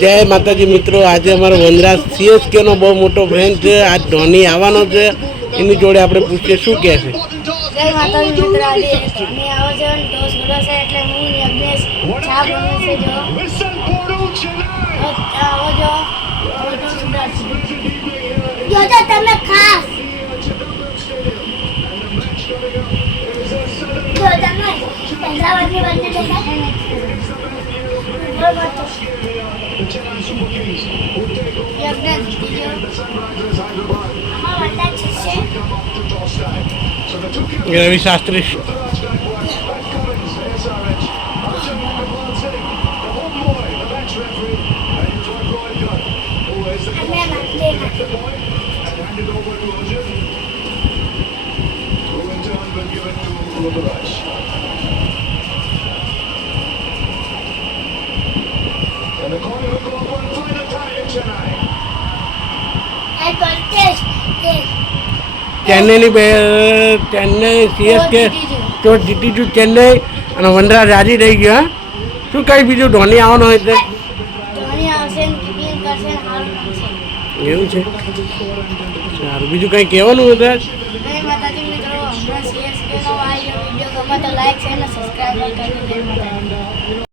જય માતાજી મિત્રો, આજે અમારો વનરાજ CSKનો બહુ મોટો ફેન છે. આજ ધોની આવવાનો છે, એની જોડે આપણે પૂછીએ શું કહે છે. જય માતાજી મિત્રો, આજે ધોની આવે છે અને ટોસ બોલો છે એટલે હું યજ્ઞેશ ચા બને છે. જો આવો જો ટોસ ઉડાડશે. જો તો તમે ખાસ જો તમે પંજાબની બંને દેખાય ને રવિ શાસ્ત્રી ચેન્નઈની ચેન્નઈ CSK ટોસ જીતી ગયું ચેન્નઈ અને વનરાજ રાજી થઈ ગયો. હા, શું કઈ બીજું ધોની આવવાનો હોય એટલે ધોની આવશે ને કીપિંગ કરશે ને હાલ કરશે. એવું છે. સારું, બીજું કંઈ કહેવાનું હતું? જય માતાજી મિત્રો, હમણાં CSK નો આ વિડીયો ગમે તો લાઈક છે અને સબસ્ક્રાઈબ કરી દેજો.